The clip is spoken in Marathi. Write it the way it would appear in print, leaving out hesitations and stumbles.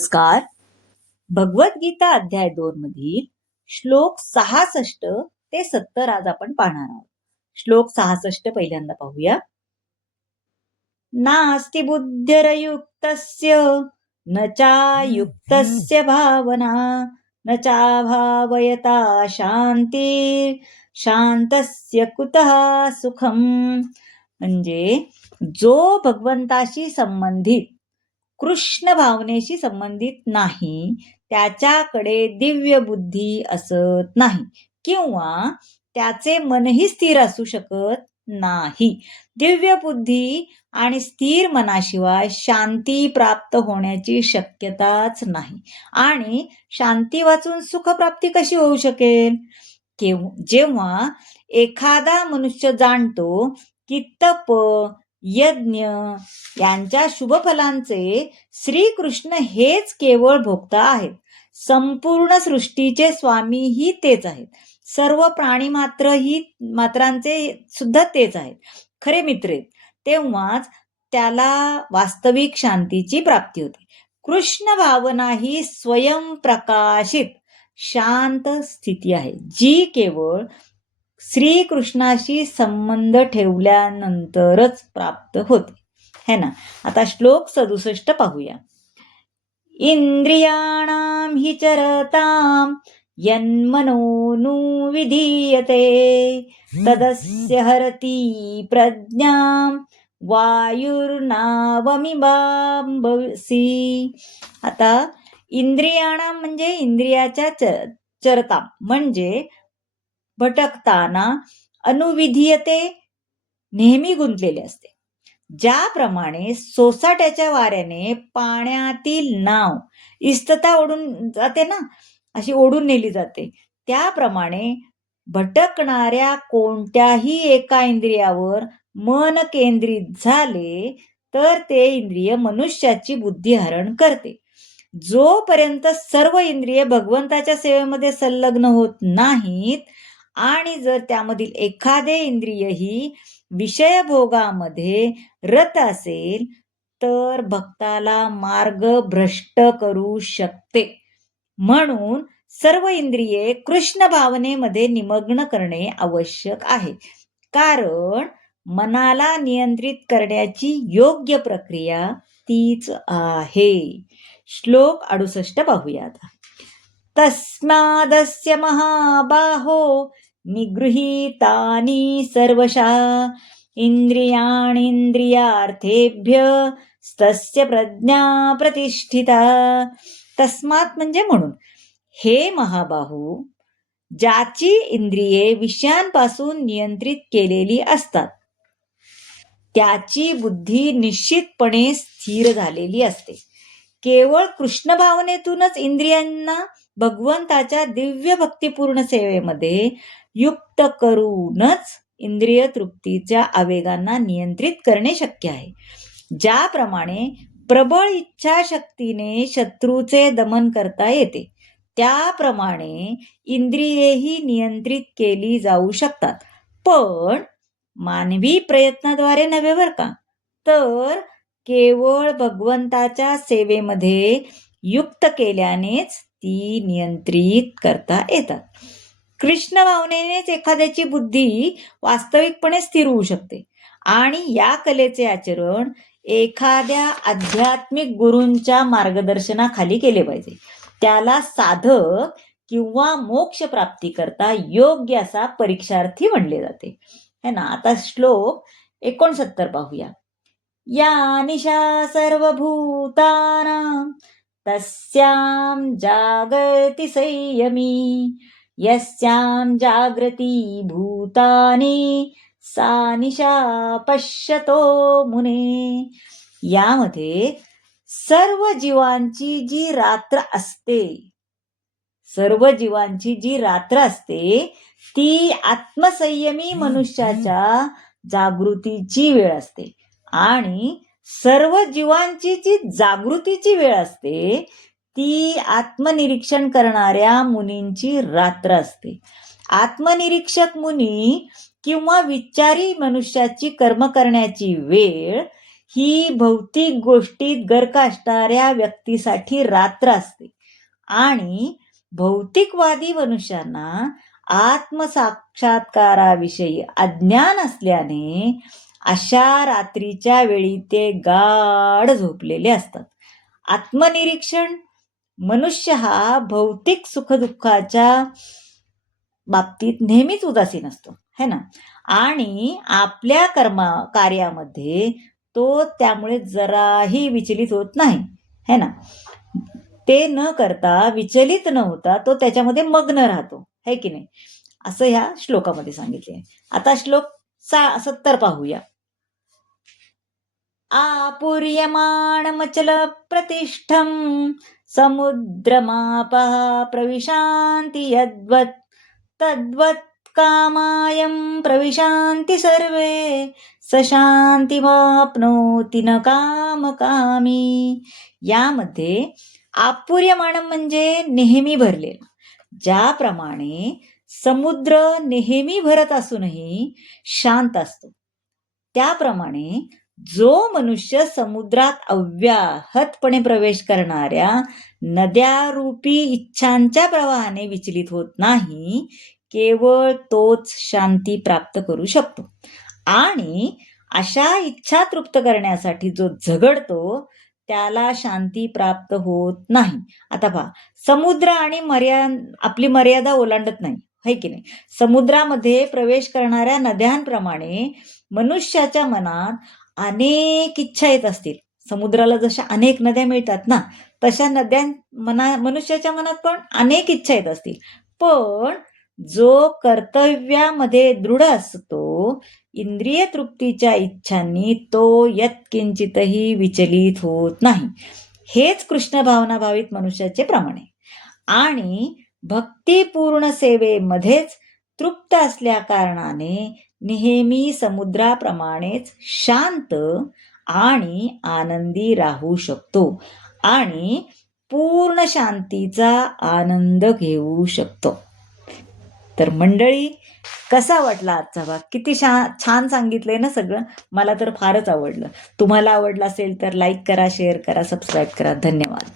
नमस्कार. भगवद्गीता अध्याय 2 मधील श्लोक 66 ते 70 आज आपण पाहणार आहोत. श्लोक 66 पहिल्यांदा पाहूया. नास्ति बुद्धिरयुक्तस्य न चायुक्तस्य भावना न चाभावयता शांती शांतस्य कुतः सुखम. म्हणजे जो भगवंताशी संबंधित कृष्ण भावनेशी संबंधित नाही त्याच्याकडे दिव्य बुद्धी असत नाही किंवा त्याचे मनही स्थिर असू शकत नाही. दिव्य बुद्धी आणि स्थिर मनाशिवाय शांती प्राप्त होण्याची शक्यताच नाही. आणि शांती वाचून सुखप्राप्ती कशी होऊ शकेल? जेव्हा एखादा मनुष्य जाणतो की तप यज्ञ यांच्या शुभफलांचे श्रीकृष्ण हेच केवळ भोक्ता आहेत. संपूर्ण सृष्टीचे स्वामीही तेच आहेत. सर्व प्राणी मात्रांचे सुद्धा तेच आहेत, खरे मित्र आहेत. तेव्हाच त्याला वास्तविक शांतीची प्राप्ती होते. कृष्ण भावना ही स्वयंप्रकाशित शांत स्थिती आहे जी केवळ श्रीकृष्णाशी संबंध ठेवल्यानंतरच प्राप्त होते, है ना. आता श्लोक 67 पाहूया. इंद्रियाणां हि चरतां यन्मनोनुविधीयते तदस्य हरति प्रज्ञां वायुर्नावमिवाम्भसि. आता इंद्रियाणां म्हणजे इंद्रियाच्या चरतां म्हणजे भटकताना, अनुविधीयते नेहमी गुंतलेले असते. ज्याप्रमाणे सोसाट्याच्या वाऱ्याने पाण्यातील नाव इस्तता ओढून जाते ना, अशी ओढून नेली जाते, त्याप्रमाणे भटकणाऱ्या कोणत्याही एका इंद्रियावर मन केंद्रित झाले तर ते इंद्रिय मनुष्याची बुद्धी हरण करते. जोपर्यंत सर्व इंद्रिय भगवंताच्या सेवेमध्ये संलग्न होत नाहीत आणि जर त्यामधील एखादे इंद्रियही विषयभोगामध्ये रत असेल तर भक्ताला मार्ग भ्रष्ट करू शकते. म्हणून सर्व इंद्रिये कृष्ण भावनेमध्ये निमग्न करणे आवश्यक आहे, कारण मनाला नियंत्रित करण्याची योग्य प्रक्रिया तीच आहे. श्लोक 68 पाहूयात. तस्मादस्य महाबाहो निगृहीतानि सर्वशः इंद्रियार्थेभ्य तस्य प्रज्ञा प्रतिष्ठिता. तस्मात म्हणजे म्हणून, हे महाबाहू, ज्याची इंद्रिये विषयांपासून नियंत्रित केलेली असतात त्याची बुद्धी निश्चितपणे स्थिर झालेली असते. केवळ कृष्ण भावनेतूनच इंद्रियांना भगवंताच्या दिव्य भक्तिपूर्ण सेवेमध्ये युक्त करूनच इंद्रिय तृप्तीच्या आवेगांना नियंत्रित करणे शक्य आहे. ज्याप्रमाणे प्रबळ इच्छाशक्तीने शत्रूचे दमन करता येते त्याप्रमाणे इंद्रियेही नियंत्रित केली जाऊ शकतात, पण मानवी प्रयत्नाद्वारे नव्हे बर का, तर केवळ भगवंताच्या सेवेमध्ये युक्त केल्यानेच ती नियंत्रित करता येतात. कृष्ण भावनेनेच एखाद्याची बुद्धी वास्तविकपणे स्थिर होऊ शकते आणि या कलेचे आचरण एखाद्या आध्यात्मिक गुरूंच्या मार्गदर्शनाखाली केले पाहिजे. त्याला साधक किंवा मोक्ष प्राप्ती करता योग्य असा परीक्षार्थी म्हणले जाते, है ना. आता श्लोक 69 पाहूया. या निशा सर्वभूतानां तस्यां जागर्ति संयमी यस्यां जागृती भूतानि सा निशा पश्यतो मुने. यामध्ये सर्व जीवांची जी रात्र असते ती आत्मसंयमी मनुष्याच्या जागृतीची वेळ असते आणि सर्व जीवांची जी जागृतीची वेळ असते ती आत्मनिरीक्षण करणाऱ्या मुनींची रात्र असते. आत्मनिरीक्षक मुनी किंवा विचारी मनुष्याची कर्म करण्याची वेळ ही भौतिक गोष्टीत गर्क असणाऱ्या व्यक्तीसाठी रात्र असते आणि भौतिकवादी मनुष्यांना आत्मसाक्षात्काराविषयी अज्ञान असल्याने अशा रात्रीच्या वेळी ते गाढ झोपलेले असतात. आत्मनिरीक्षण मनुष्य हा भौतिक सुखदुःखाच्या बाबतीत नेहमीच उदासीन असतो, है ना. आणि आपल्या कार्यामध्ये तो त्यामुळे जराही विचलित होत नाही, है ना. ते न करता विचलित न होता तो त्याच्यामध्ये मग्न राहतो, है की नाही. असं ह्या श्लोकामध्ये सांगितले आहे. आता श्लोक 70 पाहूया. आपूर्यमाणमचल प्रतिष्ठम समुद्रमापः प्रविशान्ति यद्वत् तद्वत् कामायं प्रविशान्ति सर्वे स शांतिमाप्नोति न कामकामी. यामध्ये आपूर्यमाणम म्हणजे नेहमी भरलेला. ज्याप्रमाणे समुद्र नेहमी भरत असूनही शांत असतो, त्याप्रमाणे जो मनुष्य समुद्रात अव्याहतपणे प्रवेश करणाऱ्या नद्यारूपी इच्छांच्या प्रवाहाने विचलित होत नाही, केवळ तोच शांती प्राप्त करू शकतो. आणि अशा इच्छा तृप्त करण्यासाठी जो झगडतो त्याला शांती प्राप्त होत नाही. आता पहा, समुद्र आणि आपली मर्यादा ओलांडत नाही, है की नाही. समुद्रामध्ये प्रवेश करणाऱ्या नद्यांप्रमाणे मनुष्याच्या मनात अनेक इच्छा येत असतील. समुद्राला जशा अनेक नद्या मिळतात ना, तशा मनुष्याच्या मनात पण अनेक इच्छा येत असतील. पण जो कर्तव्यामध्ये दृढ असतो, इंद्रिय तृप्तीच्या इच्छांनी तो यत्किंचितही विचलित होत नाही. हेच कृष्ण भावना भावित मनुष्याचे प्रमाण आहे. आणि भक्तिपूर्ण सेवेमध्येच तृप्त असल्या कारणाने नेहमी समुद्राप्रमाणेच शांत आणि आनंदी राहू शकतो आणि पूर्ण शांतीचा आनंद घेऊ शकतो. तर मंडळी, कसा वाटला आजचा भाग? किती छान सांगितलंय ना सगळं. मला तर फारच आवडलं. तुम्हाला आवडलं असेल तर लाईक करा, शेअर करा, सबस्क्राईब करा. धन्यवाद.